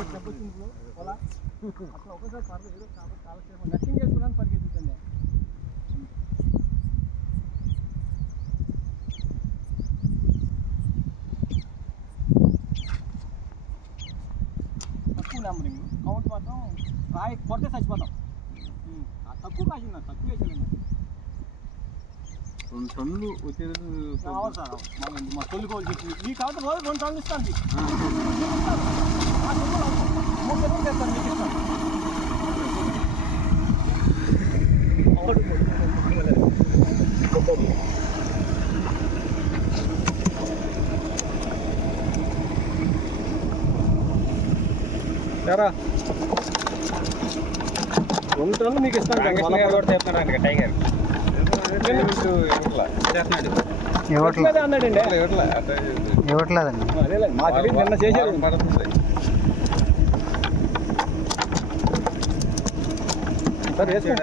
అట్లా ఒకసారి పర్లేదు కాబట్టి కాలక్షేపం నట్టింగ్ చేసుకున్నాను పరిగెత్తుతుంది. తక్కువ నెంబరింగ్ కౌంట్ మాత్రం రాయి కొడితే చచ్చిపోతాం. తక్కువ కాసింది, తక్కువ వేసాను. 2 టన్నులు వచ్చేది కావాలి సార్. మా తొలికోలు చెప్పి ఈ కాబట్టి రోజు 2 టన్నులు ఇస్తాను. 3 టన్నులు చేస్తాను మీకు ఇస్తాను. సరే 2 టన్నులు మీకు ఇస్తాను. టైగర్ అన్నాడండి. ఇవ్వట్లేదండి. అదేలే మా తెలియదు, నిన్న చేశారు. సార్ వేసుకోండి.